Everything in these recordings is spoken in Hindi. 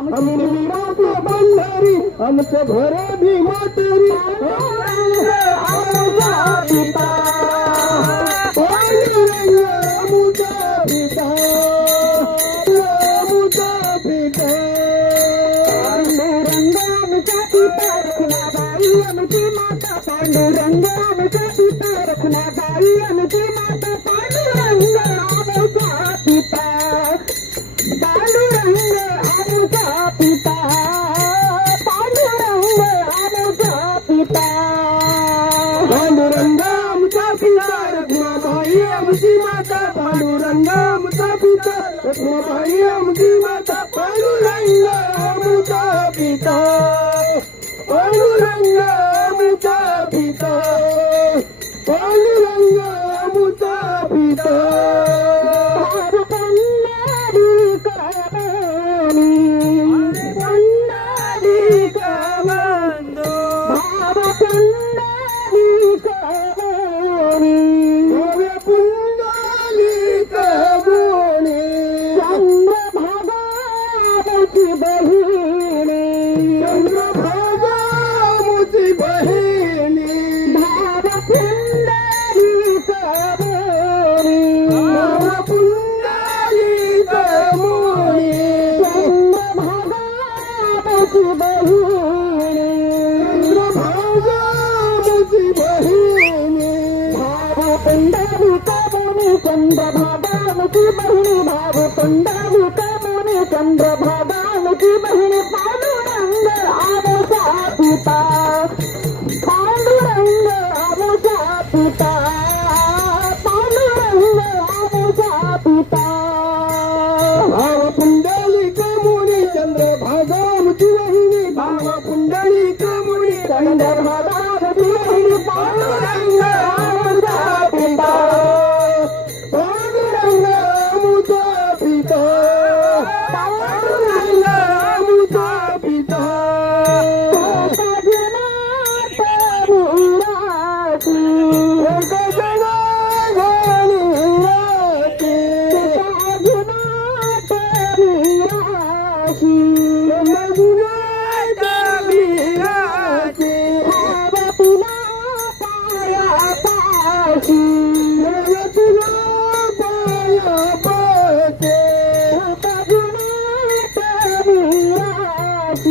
तिरी आमची भीमात बंधारी घर भीमा तिरी आमचा पिता आमुचा पिता आमुचा पिता पिता रखुनाबाई आमची माता पांडुरंग आमचा पिता रखुनाबाई आमची माता। रत्नाबाई आमची माता पांडुरंग आमचा पिता रत्नाबाई आमची माता पांडुरंग आमचा पिता पांडुरंग आमचा पिता भाव पंढरी कमनी चंद्रभागावती बहिणी पांडुरंग आमचा पिता पांडुरंग आमचा पिता पांडुरंग आमचा पिता भाव पुंडलिक मुनी चंद्रभागा मुची बहिणी भाव पुंडलिक मुनी चंद्रभागावती बहिणी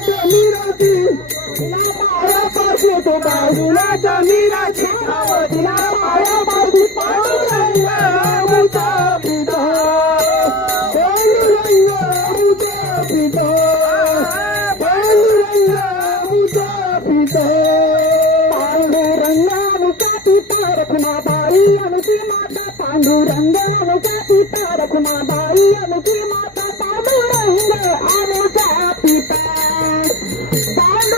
बाजूला जमी राती बाजूला जमी राती तिला पाया पाशी पांडुरंग मुचा पिता। पांडुरंग मुचा पिता। पांडुरंग मुचा पिता। पिता रखुमाबाई अनुची माता। पांडुरंगानुचा